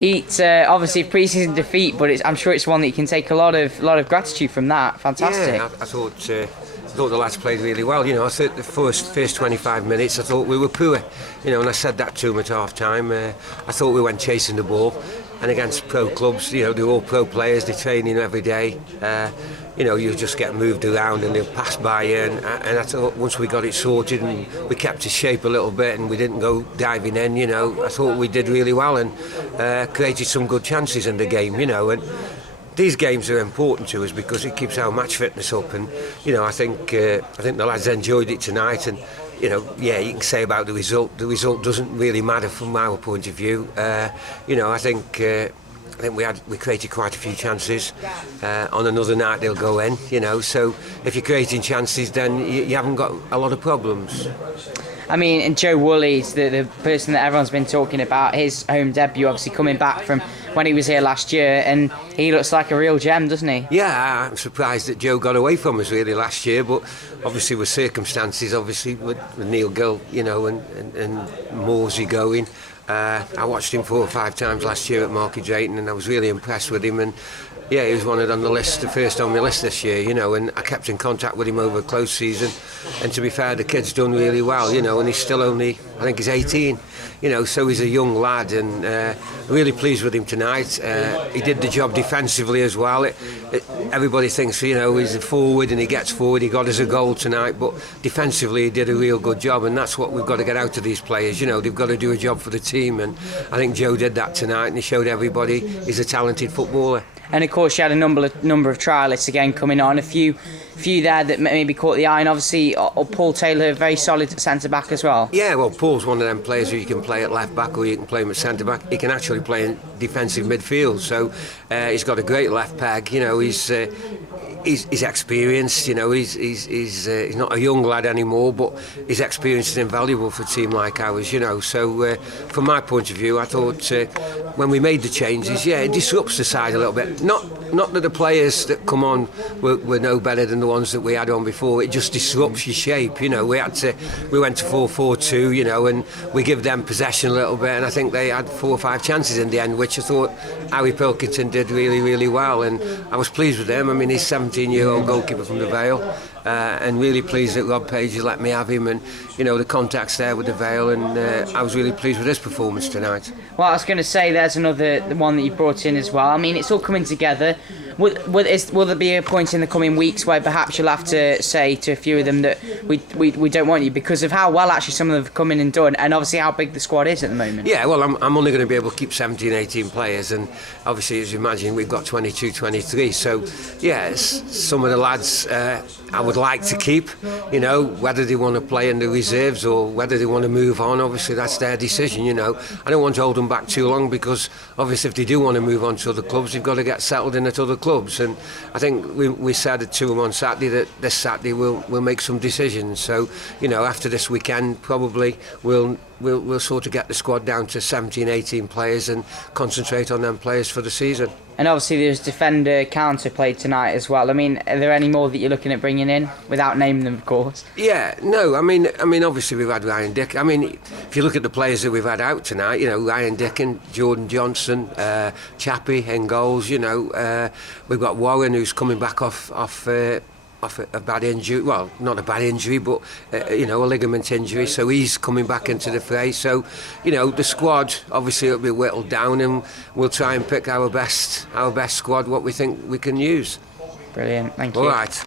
It's obviously a pre-season defeat, but I'm sure it's one that you can take a lot of gratitude from that. Fantastic. Yeah, I thought the lads played really well. I thought the first 25 minutes I thought we were poor. And I said that to them at half time. I thought we went chasing the ball, and against pro clubs, they're all pro players. They're training every day. You just get moved around and they'll pass by you. And I thought once we got it sorted and we kept the shape a little bit and we didn't go diving in, I thought we did really well and created some good chances in the game. And these games are important to us because it keeps our match fitness up, and I think the lads enjoyed it tonight. And you can say about the result. The result doesn't really matter from our point of view. I think we created quite a few chances. On another night they'll go in. So if you're creating chances, then you haven't got a lot of problems. I mean, and Joe Woolley's the person that everyone's been talking about, his home debut, obviously coming back from when he was here last year, and he looks like a real gem, doesn't he? Yeah, I'm surprised that Joe got away from us really last year, but obviously with circumstances, obviously with Neil Gill, and Morsey going. I watched him 4 or 5 times last year at Market Drayton, and I was really impressed with him. And yeah, he was one on the list, the first on my list this year, and I kept in contact with him over a close season. And to be fair, the kid's done really well, and he's still only, I think he's 18, so he's a young lad, and really pleased with him tonight. He did the job defensively as well. Everybody thinks, he's a forward and he gets forward. He got us a goal tonight, but defensively he did a real good job, and that's what we've got to get out of these players. They've got to do a job for the team, and I think Joe did that tonight, and he showed everybody he's a talented footballer. And of course, you had a number of trialists again coming on. A few there that maybe caught the eye, and obviously Paul Taylor, very solid at centre back as well. Yeah, well, Paul's one of them players who you can play at left back or you can play him at centre back. He can actually play in defensive midfield, so he's got a great left peg. He's experienced. He's not a young lad anymore, but his experience is invaluable for a team like ours. So from my point of view, I thought when we made the changes, it disrupts the side a little bit. Not that the players that come on were no better than the ones that we had on before. It just disrupts your shape. We went to 4-4-2. And we give them possession a little bit. And I think they had 4 or 5 chances in the end, which I thought Harry Pilkington did really, really well. And I was pleased with him. I mean, he's 17-year-old goalkeeper from the Vale. And really pleased that Rob Page let me have him, and the contacts there with the Vale, and I was really pleased with his performance tonight. Well, I was going to say there's another one that you brought in as well. I mean, it's all coming together. Will there be a point in the coming weeks where perhaps you'll have to say to a few of them that we don't want you because of how well actually some of them have come in and done, and obviously how big the squad is at the moment? Yeah, well, I'm only going to be able to keep 17, 18 players, and obviously, as you imagine, we've got 22, 23. So, some of the lads I would like to keep, whether they want to play in the reserves or whether they want to move on. Obviously, that's their decision. I don't want to hold them back too long because obviously if they do want to move on to other clubs, they've got to get settled in at other clubs. And I think we said to them on Saturday that this Saturday we'll make some decisions. So after this weekend probably we'll sort of get the squad down to 17, 18 players and concentrate on them players for the season. And obviously there's defender counter played tonight as well. I mean, are there any more that you're looking at bringing in, without naming them, of course? Yeah, no, I mean, obviously we've had Ryan Dick. I mean, if you look at the players that we've had out tonight, Ryan Dickin, Jordan Johnson, Chappie in goals. We've got Warren, who's coming back off a bad injury, well, not a bad injury, but a ligament injury, so he's coming back into the fray. So the squad obviously will be whittled down, and we'll try and pick our best squad, what we think we can use. Brilliant, thank you. All right.